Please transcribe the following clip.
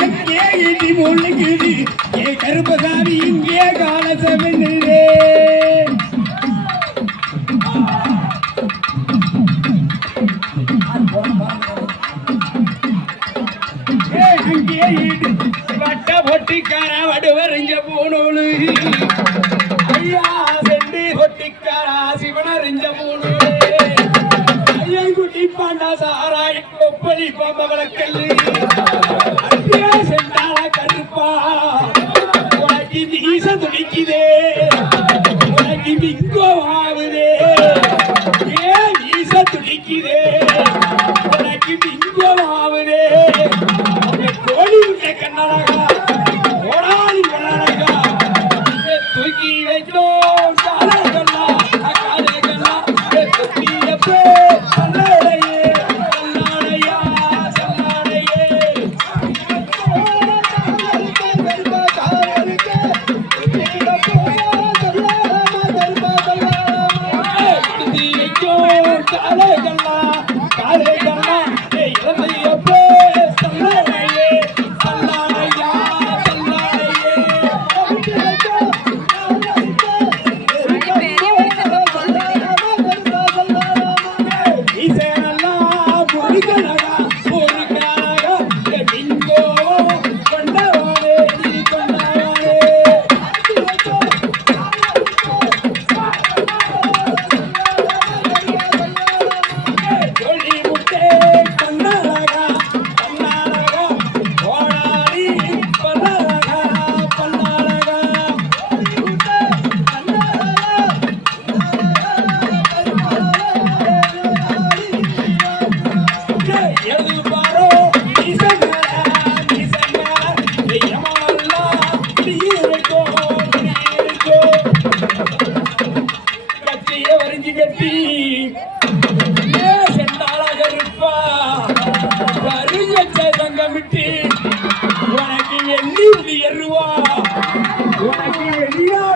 அங்கே இடி முழுகுது ஏ கருப்பசாமி இங்கே காலசவனே அங்கே வட்ட பொட்டிக்கார வடுவறிஞ்ச போனோளு ஐயா செண்டு பொட்டிக்காரா சிவனறிஞ்ச ஐயா சாராய் கொப்பளி பாம்ப விளக்கல்லு சென்றால கருப்பா. உனக்கு வீச துடிக்குதே. உனக்கு பிங்கோ ஆகுதே. ஏன் வீச துடிக்குதே? உனக்கு பிங்கோ ஆகுதே. கோழி விட்ட கண்ணழகா. ஓடாதி கண்ணழகா தூக்கி வைத்தோம் Apa ya. உனக்கு எண்ணி உதி எருவா உனக்கு எண்ணியா